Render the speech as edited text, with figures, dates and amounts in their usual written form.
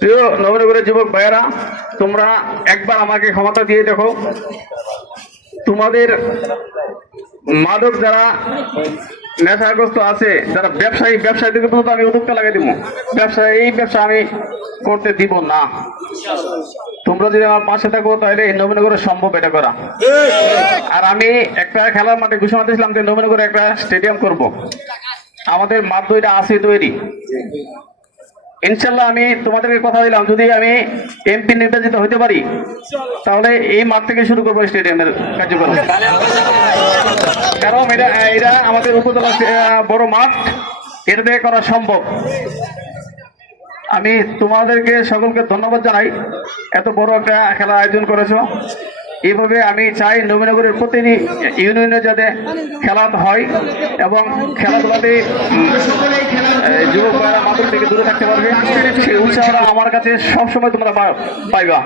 প্রিয় নবীনগরের যুবক ভাইয়েরা, তোমরা একবার আমাকে ক্ষমতা দিয়ে দেখো, তোমাদের মাদক যারা নেশাগ্রস্ত আছে, যারা ব্যবসায়ীদেরকে পর্যন্ত আমি উদ্যোক্তা লাগিয়ে দিব। এই ব্যবসা আমি করতে দিব না। তোমরা যদি আমার পাশে থাকো তাহলে এই নবীনগরে সম্ভব এটা করা। আর আমি একটা খেলার মাঠে ঘোষণা দিয়েছিলাম যে নবীনগরে একটা স্টেডিয়াম করব। আমাদের মাঠ দুইটা আছে তৈরি, ইনশাল্লাহ। আমি তোমাদেরকে কথা দিলাম, যদি আমি এমপি নির্বাচিত হইতে পারি তাহলে এই মাঠ থেকে শুরু করবো স্টেডিয়ামের কার্যক্রম। কারণ এটা আমাদের উপজেলা বড় মাঠ, এটা থেকে করা সম্ভব। আমি তোমাদেরকে সকলকে ধন্যবাদ জানাই, এত বড় একটা খেলা আয়োজন করেছো। এইভাবে আমি চাই নবীনগরের প্রতিটি ইউনিয়নে যাতে খেলা হয় এবং খেলাধুলাতে যুবক ভাইয়েরা মাদক থেকে দূরে থাকতে পারবে, সেই উৎসাহটা আমার কাছে সবসময় তোমরা পাইবা।